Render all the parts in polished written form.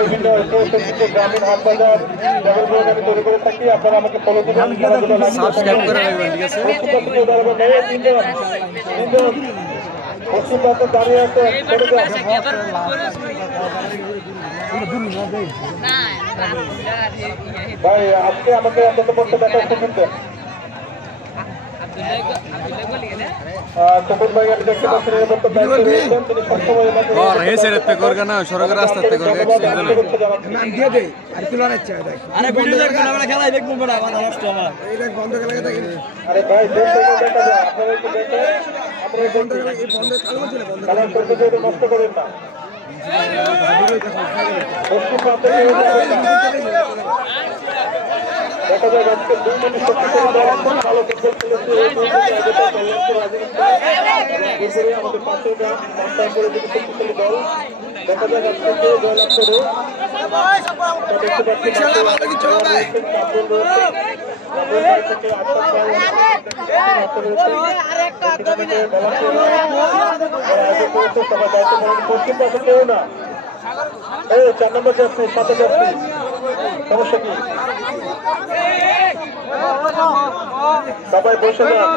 বিভিন্ন ঐতিহ্যসজ্জিত গ্রামীণ হাট বাজার জগৎগুলো আমি তৈরি করে থাকি। আপনারা আমাকে ফলো দিবেন, সাবস্ক্রাইব করে রাখবেন, ঠিক আছে? পশ্চিম প্রান্তে দাঁড়িয়ে আছে ভাই, আজকে আমাকে অন্তত পক্ষে দেখার সুযোগ দেন। তখন ভাই আমি দেখতে পাচ্ছি তিনি সবসময় সড়কের রাস্তাতে আরে ভাই দেখা যায় আপনারা একটু দেখেন, আপনারা নষ্ট করেন না। পশ্চিম প্রান্তে দেখা যায় আজকে 2 মিনিট শক্তিশালী দল ভালো ফুটবল খেলেছে। আমাদের পাশে কন্টাক্ট করে যদি শক্তিশালী দল দেখা যায় আজকে জয়লাভ করে দেখতে পাচ্ছি পশ্চিম পাশে কেউ না। এই 4 নম্বর যাচ্ছি, 7 যাচ্ছি, সমস্যা কি? সবাই বসে যান।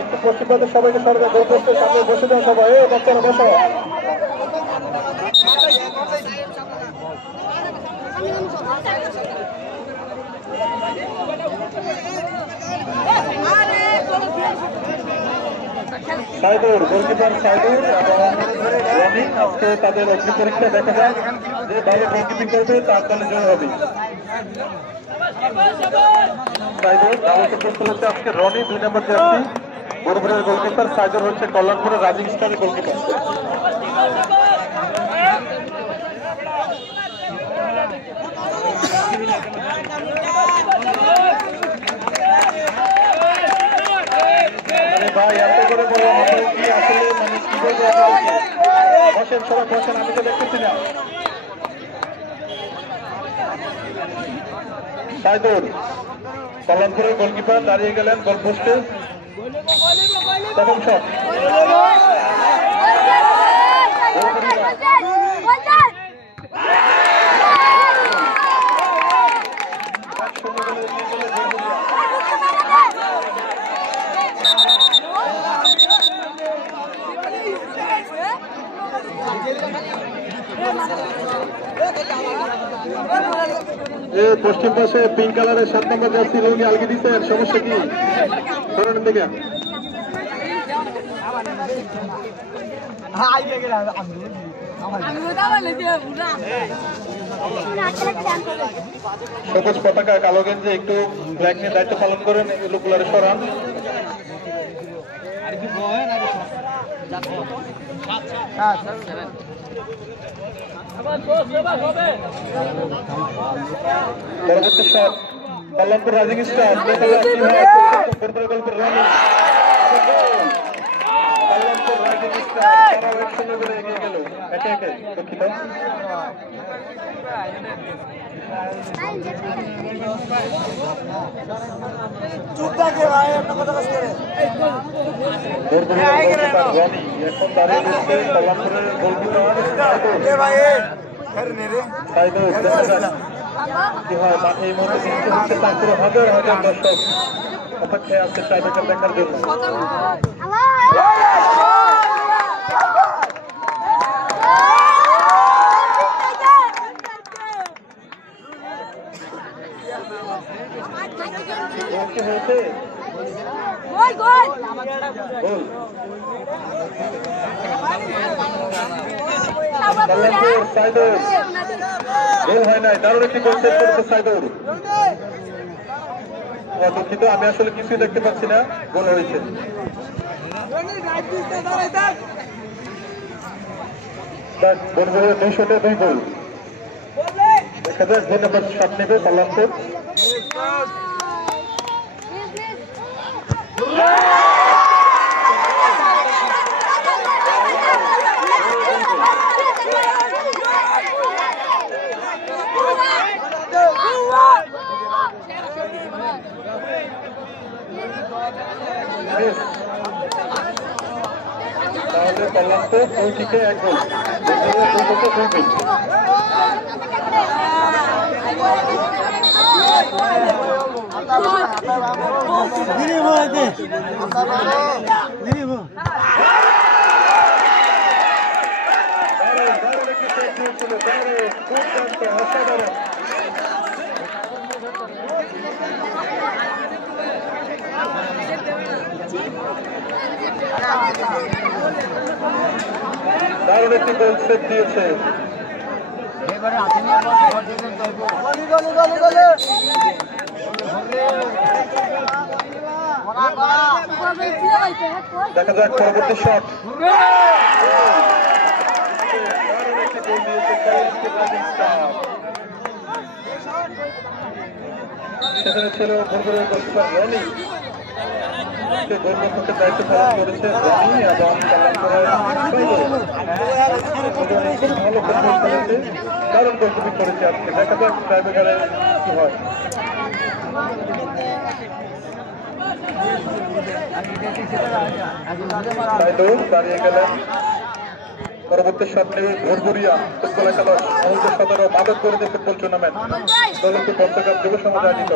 একটু পশ্চিম পাতের সবাইকে সরকার গোলপোস্টের সামনে বসে যান সবাই। বাচ্চারা বসো। সাইদুর, গোলকিপার সাইদুর এবং রনি আজকে তাদের অগ্নি পরীক্ষা। দেখা যায় যে ভালো গোলকিপিং করবে তার দলে জয় হবে। সাইদুর ভালো ফুটবল হচ্ছে আজকে রনি 2 নম্বর জার্সি বরুপুরের গোলকিপার, সাইদুর হচ্ছে কল্যাণপুরের রাজিং স্টারের গোলকিপার। ভাই এত করে বলো কি আসলে মানে কি বলবো? বসেন সবাই বসেন, আমি তো দেখতেছি না। সাইদুর কল্যাণপুরের গোলকিপার দাঁড়িয়ে গেলেন গোলপোস্টে। প্রথম শট পশ্চিম পাশে পিঙ্ক কালারের 7 নম্বর জার্সি লুঙ্গি আলগি দিচ্ছেন, সমস্যা কি? ধরেন দিকে সবুজ পতাকা কালো গেঞ্জে একটু ব্ল্যাক নিয়ে দায়িত্ব পালন করেন, এগুলো সরান। পরবর্তী shot Kalyanpur rising star, Kalyanpur rising star তারা 1-0 করে এগিয়ে গেল। একে একে দুঃখিত। চুপ থাকে ভাই, আপনার কথা বলতে করে রনি এখন দাঁড়িয়ে রয়েছে কল্যাণপুরের গোলকিপার সাইদুর। কি হয় মাঠে এই মুহূর্তে বৃষ্টি হচ্ছে, তারপরে হাজার হাজার দর্শক অপেক্ষায় আছে টাইব্রেকার দেখার জন্য। কি হয়েছে? গোল গোল গোল সাইদুর গোল হয় নাই, দারুণ একটি গোল সেভ করেছে সাইদুর। দুঃখিত, আমি আসলে কিছুই দেখতে পাচ্ছি না। গোল হয়েছে। বন্ধুরা 2 শটে 2 গোল। দেখা যাক 2 নম্বর শট নেবে কল্যাণপুর। কল্যাণপুর 2-1 গোল। অসাধারণ দারুণ একটি গোল সেট দিয়েছে। দেখা যাক পরবর্তী শট। দারুণ একটি গোল দিয়েছে সেখানে ছিল ভোরভোরের গোলকিপার রনি। গোলরক্ষকের দায়িত্ব পালন করেছে রনি এবং ভালো ফুটবল খেলেছে, দারুণ গোলকিপিং করেছে আজকে। দেখা যাক টাইব্রেকারে কি হয়। দাঁড়িয়ে গেলেন। পরবর্তী শট নেবে ভোরভরিয়া ফুটবল একাদশ 2017 মাদক বিরোধী ফুটবল টুর্নামেন্ট দলকে পর্তুগাল যুব সমাজ আয়োজিত।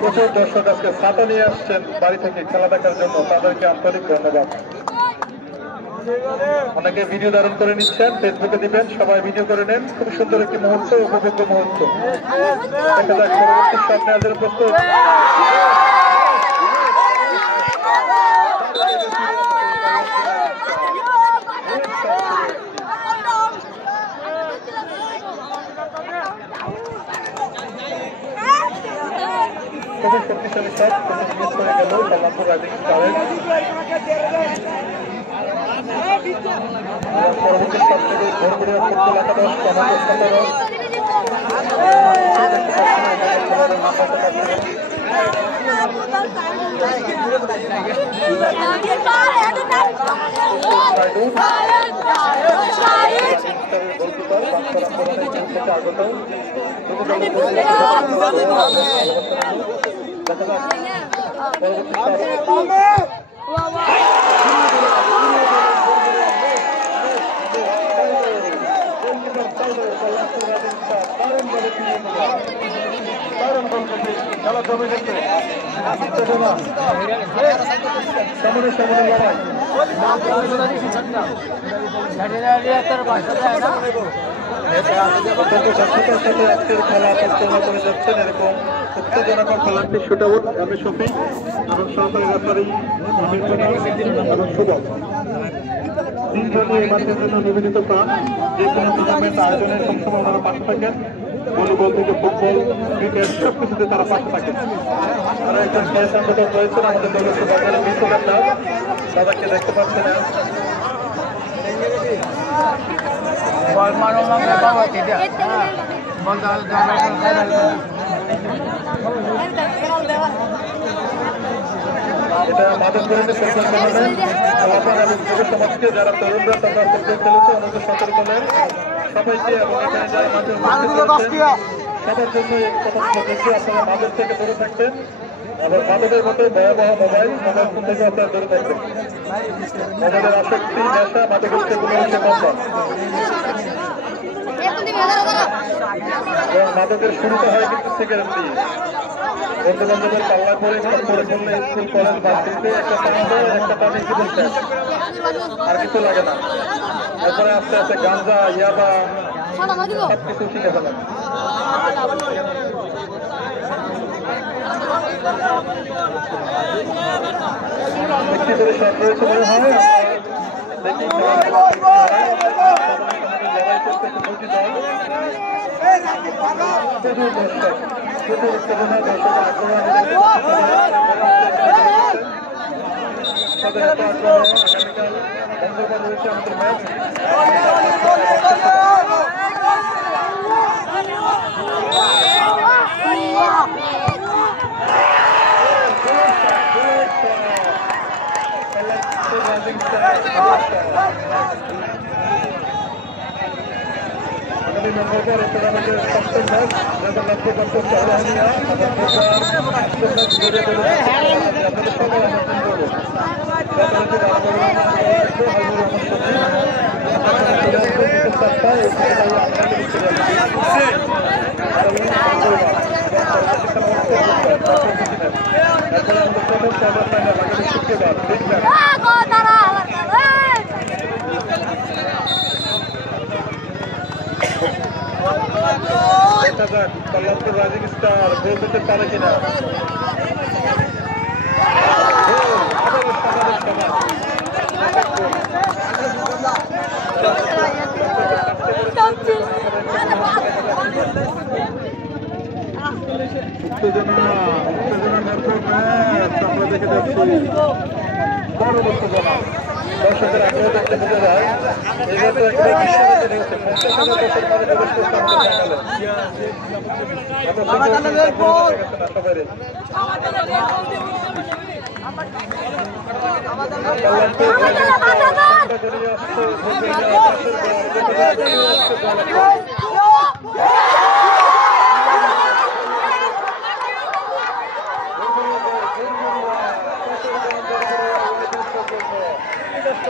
প্রচুর দর্শক আজকে ছাতা নিয়ে আসছেন বাড়ি থেকে খেলা দেখার জন্য, তাদেরকে আন্তরিক ধন্যবাদ। অনেকে ভিডিও ধারণ করে নিচ্ছেন, ফেসবুকে দিবেন, সবাই ভিডিও করে নেন। খুব সুন্দর একটি মুহূর্ত, উপভোগ্য মুহূর্ত। দেখা যাক পরবর্তী শট নেওয়ার জন্য প্রস্তুত। খুবই শক্তিশালী শট, মিস হয়ে গেল কল্যাণপুর রাইজিং স্টারের। পরবর্তী শট থেকে ভোরভরিয়া ফুটবল একাদশ 17 খেলা জমে গেছে, সামনে সামনে লড়াই। দক্ষতার সাথে আজকের খেলা পরিচালনা করে যাচ্ছেন এরকম উত্তেজনাকর খেলাটি শুট আউট আমি শফি এবং সহকারী রেফারি এবং সুবল। তিনজনই এই মাঠের জন্য নিবেদিত প্রাণ। যে কোনো টুর্নামেন্ট আয়োজনের সবসময় ওনারা পাশে থাকেন। ভলিবল থেকে ফুটবল, ক্রিকেট সবকিছুতে তারা পাশে থাকেন। তারা একজন খেলা সংগঠন রয়েছেন আমাদের দলের সুবাজারে বিশ্বকাপ দাস, দাদাকে দেখতে পাচ্ছেন। এটা মাদক বিরোধী ফুটবল টুর্নামেন্ট এলাকার এবং যুব সমাজকে যারা তরুণরা তারা ফুটবল খেলেছে 2017 সালের সবাইকে এবং এখানে যারা মাঠে উপস্থিত রয়েছেন সবার জন্য এই কথা দেখে আপনারা মাদক থেকে দূরে থাকবেন এবং মাদকের মতো ভয়াবহ মোবাইল ফোন থেকে আপনারা দূরে থাকবেন। মোবাইলের আসক্তি, নেশা, মাদকের সেগুলো হচ্ছে বন্ধ। এবং মাদকের শুরুটা হয় কিন্তু সিগারেট দিয়ে। বন্ধু বান্ধবের পাল্লা করে পড়ে পড়লে স্কুল কলেজ বাসিতে একটা পানি জীবন শেষ, আর কিছু লাগে না। এরপরে আস্তে আস্তে গাঁজা, ইয়াবা সবকিছু শিখে ফেলেন। একটি করে শট রয়েছে মনে হয়। দেখি লড়াই করতেছে দুটি দল। প্রচুর দর্শক, প্রচুর উত্তেজনা, দর্শকের আগ্রহ তাদের এত আগ্রহ। আগামীকাল মঙ্গলবার রয়েছে আমাদের ম্যাচ। কল্যাণপুর রাইজিং স্টার গোল করতে পারে কিনা উত্তেজনা ভরপুর ম্যাচ আমরা দেখে যাচ্ছি বড় উত্তেজনা দর্শকের আগ্রহ দেখতে বোঝা যায় এটা তো একটা বিশ্বকাপে হয়েছে 50,000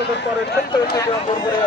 বছর পরে পরে